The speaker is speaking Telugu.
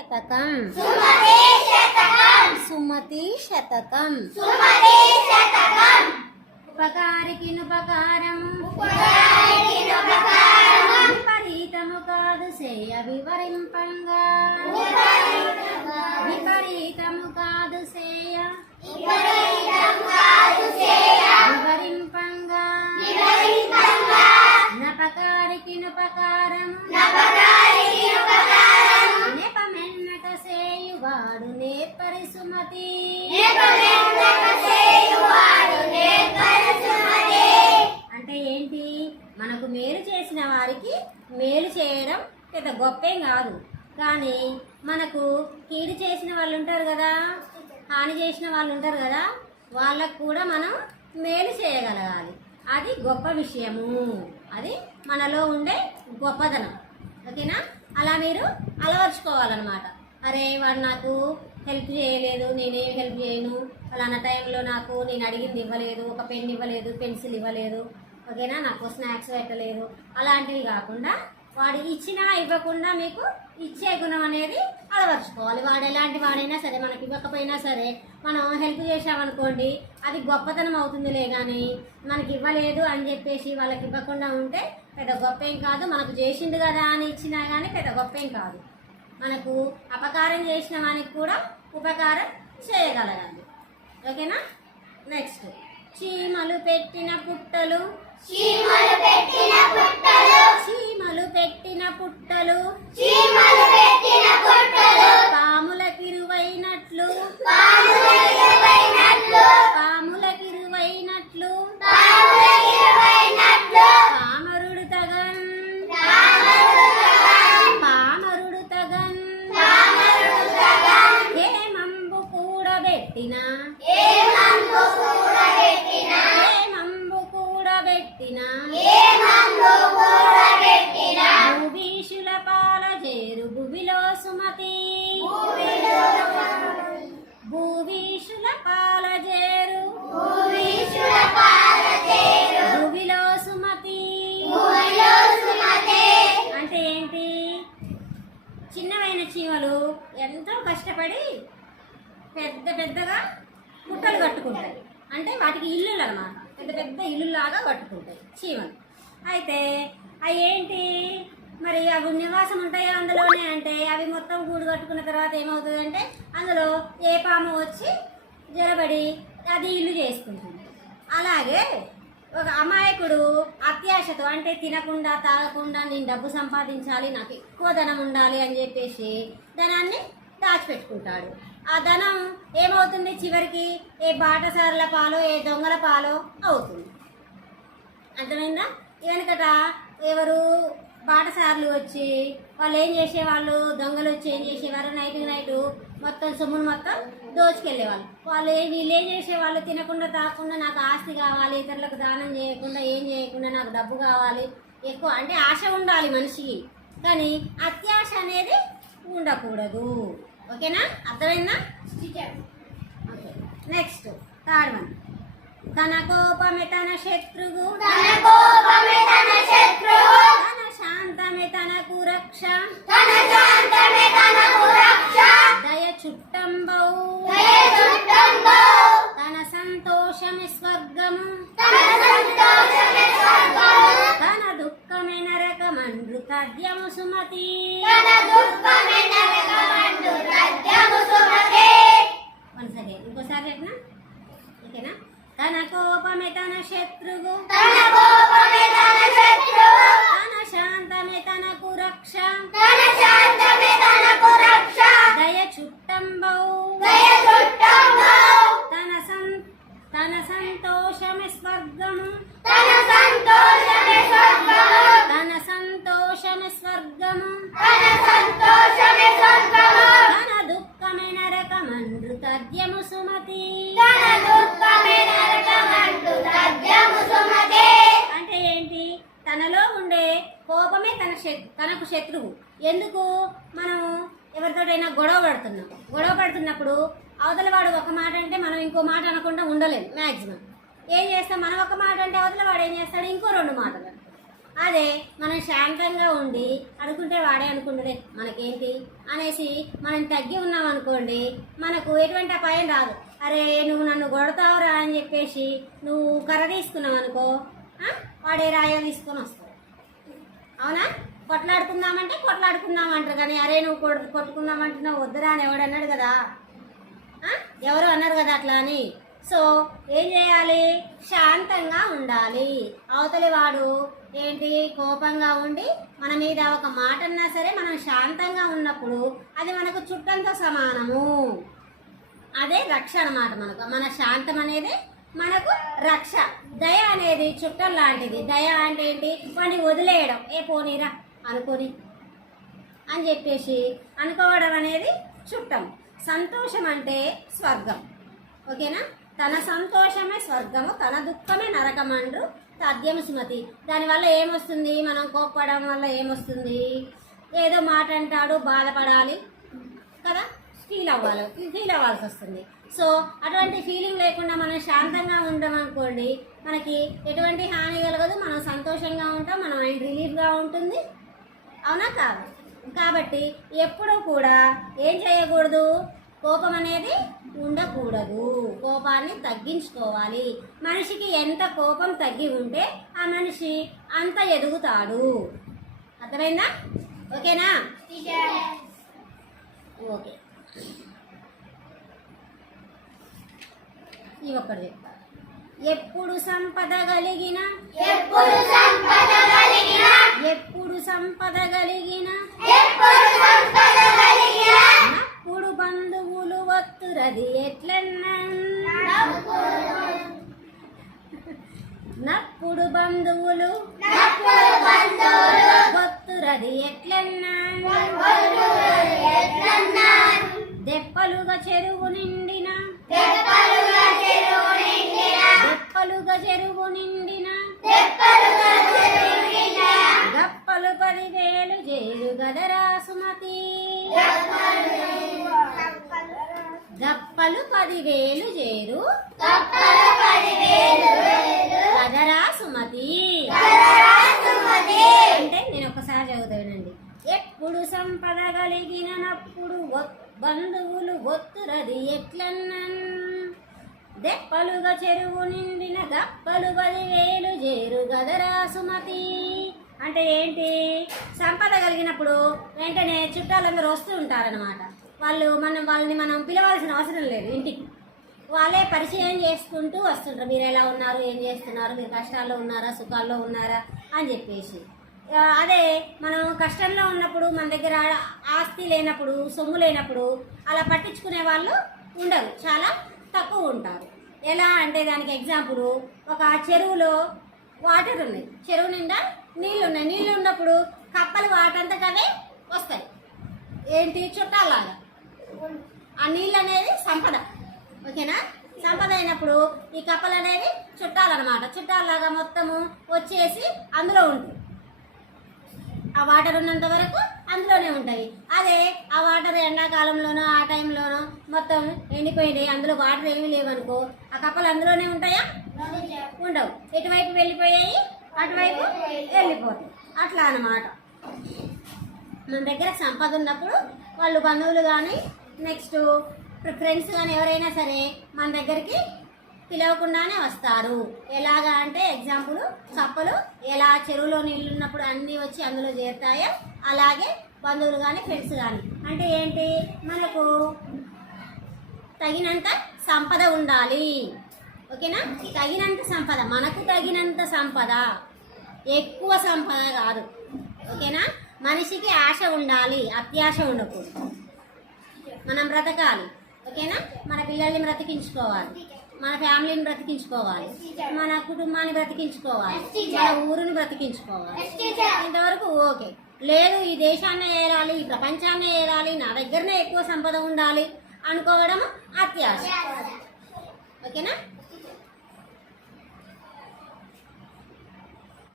శతకం. సుమతి శతకం. ఉపకారికి ఉపకారము విపరీతము కాదు సేయ వివరింపంగా. విపరీతము కాదు సేయ వివరింపంగా. నపకారికి అంటే ఏంటి? మనకు మేలు చేసిన వారికి మేలు చేయడం పెద్ద గొప్పేం కాదు. కానీ మనకు కీడు చేసిన వాళ్ళు ఉంటారు కదా హాని చేసిన వాళ్ళు ఉంటారు కదా వాళ్ళకు కూడా మనం మేలు చేయగలగాలి. అది గొప్ప విషయము. అది మనలో ఉండే గొప్పదనం. ఓకేనా? అలా మీరు అలవర్చుకోవాలన్నమాట. అరే వాడు నాకు హెల్ప్ చేయలేదు నేనేం హెల్ప్ చేయను. ఫలానా టైంలో నాకు నేను అడిగింది ఇవ్వలేదు ఒక పెన్ ఇవ్వలేదు పెన్సిల్ ఇవ్వలేదు ఓకేనా? నాకు స్నాక్స్ పెట్టలేదు. అలాంటివి కాకుండా వాడు ఇచ్చినా ఇవ్వకుండా మీకు ఇచ్చే గుణం అనేది అలవర్చుకోవాలి. వాడు ఎలాంటి వాడైనా సరే మనకి ఇవ్వకపోయినా సరే మనం హెల్ప్ చేసామనుకోండి అది గొప్పతనం అవుతుందిలే కానీ మనకి ఇవ్వలేదు అని చెప్పేసి వాళ్ళకి ఇవ్వకుండా ఉంటే పెద్ద గొప్ప ఏం కాదు. మనకు చేసిండు కదా అని ఇచ్చినా కానీ పెద్ద గొప్ప ఏం కాదు. మనకు అపకారం చేసిన వానికి కూడా ఉపకారం చేయగలగాలి ఓకేనా? నెక్స్ట్ చీమలు పెట్టిన పుట్టలు. చీమలు పెట్టిన పుట్టలు. చీమలు పెట్టిన పుట్టలు. చీమలు పెట్టిన పుట్టలు. పాములకిరువైనట్లు పాముల చిన్నవైన చీమలు ఎంతో కష్టపడి పెద్ద పెద్దగా పుట్టలు కట్టుకుంటాయి. అంటే వాటికి ఇల్లులు అనమాట పెద్ద పెద్ద ఇల్లులాగా కట్టుకుంటాయి చీమలు. అయితే అవి ఏంటి? మరి అవి నివాసం ఉంటాయా అందులోనే? అంటే అవి మొత్తం గూడు కట్టుకున్న తర్వాత ఏమవుతుందంటే అందులో ఏ పాము వచ్చి జరబడి అది ఇల్లు చేసుకుంటుంది. అలాగే ఒక అమాయకుడు అత్యాశతో అంటే తినకుండా తాగకుండా నేను డబ్బు సంపాదించాలి నాకు ఎక్కువ ధనం ఉండాలి అని చెప్పేసి ధనాన్ని దాచిపెట్టుకుంటాడు. ఆ ధనం ఏమవుతుంది చివరికి? ఏ బాటసారుల పాలో ఏ దొంగల పాలో అవుతుంది. అర్థమైందా? వెనకట ఎవరు బాటసార్లు వచ్చి వాళ్ళు ఏం చేసేవాళ్ళు? దొంగలు వచ్చి ఏం చేసేవారు? నైట్ నైట్ మొత్తం సొమ్మును మొత్తం దోచుకెళ్ళేవాళ్ళు. వాళ్ళు ఏ- వీళ్ళు ఏం చేసేవాళ్ళు తినకుండా తాకుండా నాకు ఆస్తి కావాలి ఇతరులకు దానం చేయకుండా ఏం చేయకుండా నాకు డబ్బు కావాలి ఎక్కువ అంటే ఆశ ఉండాలి మనిషికి. కానీ అత్యాశ అనేది ఉండకూడదు. ఓకేనా? అర్థమైందా? ఓకే. Next third one. తన కోపమే తన శత్రువు నరకమండ్రు తద్యము సుమతి వన్ సెకండ్ ఇంకోసారి చెప్పిన? ఓకేనా? తన కోపమే తన శత్రువు. తన కోపమే తన శత్రువు. తన శాంతమే తనకు రక్ష. తన శాంతమే నరకమండు తద్యము సుమతి. అంటే ఏంటి? తనలో ఉండే కోపమే తన తనకు శత్రువు. ఎందుకు? మనం ఎవరితోటైనా గొడవ పడుతున్నాం. గొడవ పడుతున్నప్పుడు అవతల వాడు ఒక మాట అంటే మనం ఇంకో మాట అనకుండా ఉండలేం మ్యాక్సిమం ఏం చేస్తాం? మనం ఒక మాట అంటే అవతల వాడు ఏం చేస్తాడు? ఇంకో రెండు మాటలు అదే మనం శాంతంగా ఉండి అనుకుంటే వాడే అనుకుంటుండే. మనకేంటి? అనేసి మనం తగ్గి ఉన్నాం అనుకోండి మనకు ఎటువంటి అపాయం రాదు. అరే నువ్వు నన్ను కొడతావురా అని చెప్పేసి నువ్వు కర్ర తీసుకున్నావు అనుకో వాడే రాయ తీసుకొని వస్తావు అవునా? కొట్లాడుకుందామంటే కొట్లాడుకుందాం అంటారు కానీ అరే నువ్వు కొడు కొట్టుకుందామంటున్నావు వద్దురా అని ఎవడన్నాడు కదా? ఎవరు అన్నారు కదా అట్లా అని? సో ఏం చేయాలి? శాంతంగా ఉండాలి. అవతలి వాడు ఏంటి? కోపంగా ఉండి మన మీద ఒక మాట అన్నా సరే మనం శాంతంగా ఉన్నప్పుడు అది మనకు చుట్టంతో సమానము. అదే రక్ష అనమాట మనకు. మన శాంతం అనేది మనకు రక్ష. దయ అనేది చుట్టం లాంటిది. దయ అంటే ఏంటి? వాడిని వదిలేయడం. ఏ పోనీరా అనుకొని. అని చెప్పేసి అనుకోవడం అనేది చుట్టం. సంతోషం అంటే స్వర్గం. ఓకేనా? తన సంతోషమే స్వర్గము తన దుఃఖమే నరకమండ్రు తథ్యం సుమతి దానివల్ల ఏమొస్తుంది? మనం కోప్పడం వల్ల ఏమొస్తుంది? ఏదో మాట అంటాడు బాధపడాలి కదా? ఫీల్ అవ్వాలి. ఫీల్ అవ్వాల్సి వస్తుంది. సో అటువంటి ఫీలింగ్ లేకుండా మనం శాంతంగా ఉండడం అనుకోండి మనకి ఎటువంటి హాని కలగదు. మనం సంతోషంగా ఉంటాం మన మైండ్ రిలీఫ్గా ఉంటుంది. అవునా కాదు? కాబట్టి ఎప్పుడూ కూడా ఏం చేయకూడదు? కోపం అనేది ఉండకూడదు. కోపాన్ని తగ్గించుకోవాలి. మనిషికి ఎంత కోపం తగ్గి ఉంటే ఆ మనిషి అంత ఎదుగుతాడు. అర్థమైందా? ఓకేనా? ఓకే. ఈ ఒక్కటి చెప్తా. ఎప్పుడు సంపద కలిగిన ఎప్పుడు నప్పుడు బంధువులు వత్తురది ఎట్లన్నా. దెప్పలుగా చెరువు నిండిన. దెప్పలుగా చెరువు నిండిన. గప్పలు పదివేలు చేరు గదరా సుమతి గప్పలు పదివేలు చేరు కప్పలు పదివేలు గదరా సుమతి. అంటే నేను ఒకసారి చదువుతా వినండి ఎప్పుడు సంపద కలిగినప్పుడు బంధువులు ఒత్తురది ఎట్లన్నన్? దెప్పలుగా చెరువు నిండిన గప్పలు పదివేలు చేరు గదరా సుమతి. అంటే ఏంటి? సంపద కలిగినప్పుడు వెంటనే చుట్టాలందరూ వస్తూ ఉంటారనమాట వాళ్ళు మనం వాళ్ళని మనం పిలవాల్సిన అవసరం లేదు ఇంటికి. వాళ్ళే పరిచయం చేసుకుంటూ వస్తుంటారు మీరు ఎలా ఉన్నారు? ఏం చేస్తున్నారు? మీరు కష్టాల్లో ఉన్నారా? సుఖాల్లో ఉన్నారా? అని చెప్పేసి. అదే మనం కష్టంలో ఉన్నప్పుడు మన దగ్గర ఆస్తి లేనప్పుడు సొమ్ము లేనప్పుడు అలా పట్టించుకునే వాళ్ళు ఉండరు. చాలా తక్కువ ఉంటారు. ఎలా అంటే దానికి ఎగ్జాంపుల్. ఒక చెరువులో వాటర్ ఉన్నాయి. చెరువు నిండా నీళ్ళు ఉన్నాయి. నీళ్ళు ఉన్నప్పుడు కప్పలు వాటంతకవే వస్తాయి. ఏంటి? చుట్టాలాగా. ఆ నీళ్ళు అనేది సంపద. ఓకేనా? సంపద అయినప్పుడు ఈ కప్పలు అనేవి చుట్టాలన్నమాట. చుట్టాలలాగా మొత్తము వచ్చేసి అందులో ఉంటుంది ఆ వాటర్ ఉన్నంత వరకు అందులోనే ఉంటాయి. అదే ఆ వాటర్ ఎండాకాలంలోనో ఆ టైంలోనో మొత్తం ఎండిపోయినాయి అందులో వాటర్ ఏమీ లేవనుకో ఆ కప్పలు అందులోనే ఉంటాయా? ఉండవు. ఎటువైపు వెళ్ళిపోయాయి? అటువైపు వెళ్ళిపోతాయి. అట్లా అనమాట మన దగ్గర సంపద ఉన్నప్పుడు వాళ్ళు బంధువులు కానీ నెక్స్ట్ ఫ్రెండ్స్ కానీ ఎవరైనా సరే మన దగ్గరికి పిలవకుండానే వస్తారు. ఎలాగా అంటే ఎగ్జాంపుల్ కప్పలు ఎలా చెరువులో నీళ్ళు ఉన్నప్పుడు అన్నీ వచ్చి అందులో చేరుతాయో అలాగే బంధువులు కానీ ఫ్రెండ్స్ కానీ అంటే ఏంటి? మనకు తగినంత సంపద ఉండాలి. ఓకేనా? తగినంత సంపద మనకు తగినంత సంపద. ఎక్కువ సంపద కాదు. ఓకేనా? మనిషికి ఆశ ఉండాలి అత్యాశ ఉండకూడదు. మనం బ్రతకాలి. ఓకేనా? మన పిల్లల్ని బ్రతికించుకోవాలి. మన ఫ్యామిలీని బ్రతికించుకోవాలి. మన కుటుంబాన్ని బ్రతికించుకోవాలి. మన ఊరిని బ్రతికించుకోవాలి. ఇంతవరకు ఓకే. లేదు ఈ దేశాన్ని ఏరాలి ఈ ప్రపంచాన్ని ఏరాలి నా దగ్గరనే ఎక్కువ సంపద ఉండాలి అనుకోవడం అత్యాశ. ఓకేనా?